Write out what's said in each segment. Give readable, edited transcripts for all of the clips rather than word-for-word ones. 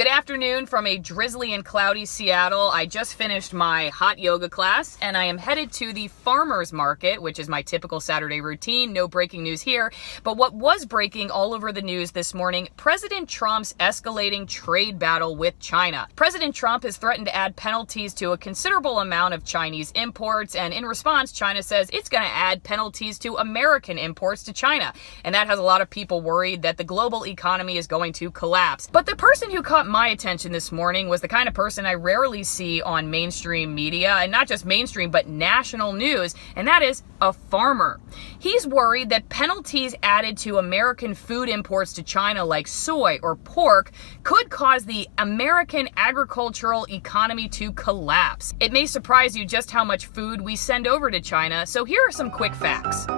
Good afternoon from a drizzly and cloudy Seattle. I just finished my hot yoga class and I am headed to the farmer's market, which is my typical Saturday routine. No breaking news here. But what was breaking all over the news this morning, President Trump's escalating trade battle with China. President Trump has threatened to add penalties to a considerable amount of Chinese imports, and in response, China says it's going to add penalties to American imports to China. And that has a lot of people worried that the global economy is going to collapse. But the person who caught my attention this morning was the kind of person I rarely see on mainstream media, and not just mainstream, but national news, and that is a farmer. He's worried that penalties added to American food imports to China, like soy or pork, could cause the American agricultural economy to collapse. It may surprise you just how much food we send over to China, so here are some quick facts.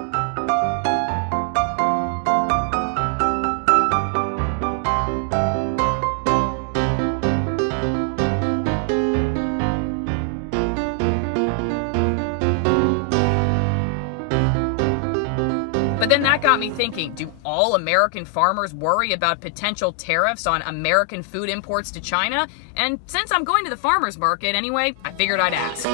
But then that got me thinking, do all American farmers worry about potential tariffs on American food imports to China? And since I'm going to the farmer's market anyway, I figured I'd ask.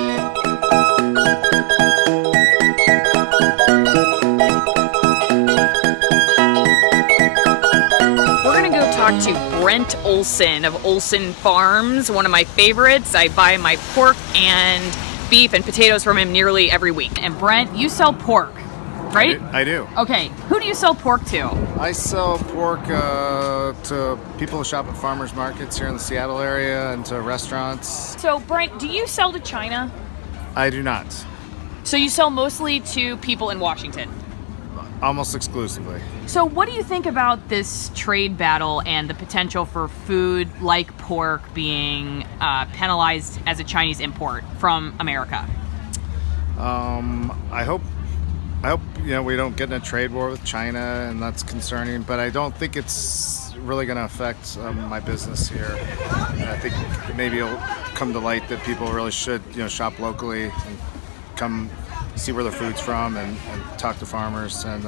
We're gonna go talk to Brent Olson of Olson Farms, one of my favorites. I buy my pork and beef and potatoes from him nearly every week. And Brent, you sell pork, right? I do. Okay, who do you sell pork to? I sell pork to people who shop at farmers markets here in the Seattle area and to restaurants. So, Brent, do you sell to China? I do not. So you sell mostly to people in Washington? Almost exclusively. So what do you think about this trade battle and the potential for food like pork being penalized as a Chinese import from America? I hope we don't get in a trade war with China, and that's concerning. But I don't think it's really going to affect my business here. And I think maybe it'll come to light that people really should shop locally and come see where their food's from and talk to farmers and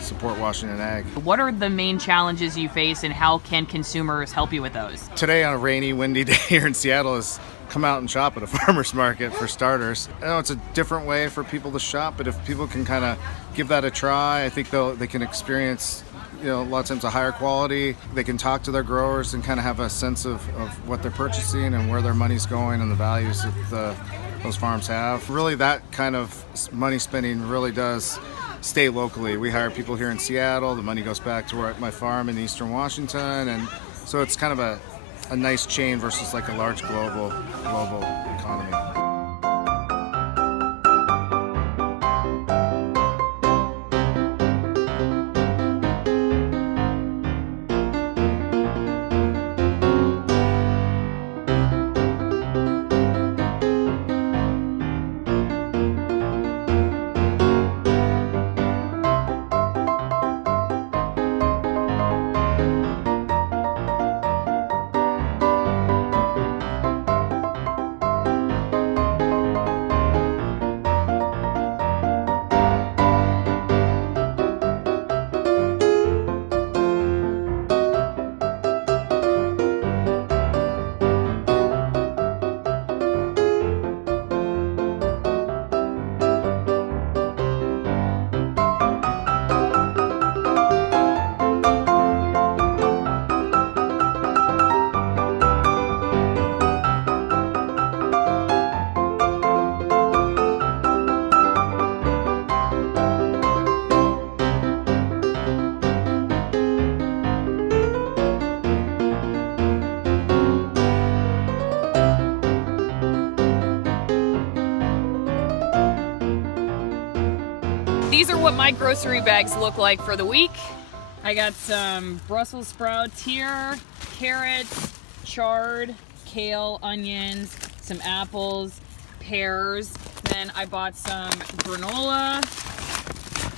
support Washington Ag. What are the main challenges you face, and how can consumers help you with those? Today, on a rainy, windy day here in Seattle, is come out and shop at a farmer's market for starters. I know it's a different way for people to shop, but if people can kind of give that a try, I think they can experience a lot of times a higher quality. They can talk to their growers and kind of have a sense of what they're purchasing and where their money's going and the values that those farms have. Really, that kind of money spending really does stay locally. We hire people here in Seattle. The money goes back to my farm in Eastern Washington, and so it's kind of a nice chain versus like a large global economy. These are what my grocery bags look like for the week. I got some Brussels sprouts here, carrots, chard, kale, onions, some apples, pears. Then I bought some granola.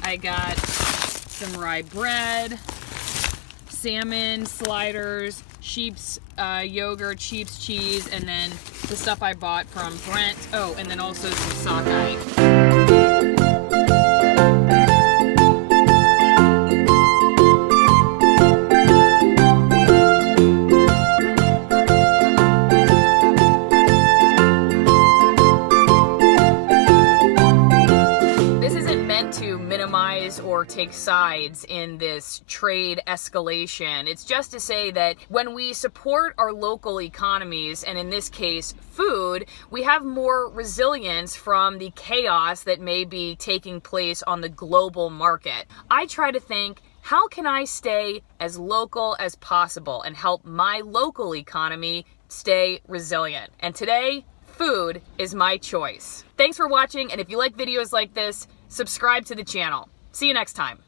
I got some rye bread, salmon sliders, sheep's yogurt, sheep's cheese, and then the stuff I bought from Brent. Oh, and then also some sockeye. or take sides in this trade escalation. It's just to say that when we support our local economies, and in this case, food, we have more resilience from the chaos that may be taking place on the global market. I try to think, how can I stay as local as possible and help my local economy stay resilient? And today, food is my choice. Thanks for watching, and if you like videos like this, subscribe to the channel. See you next time.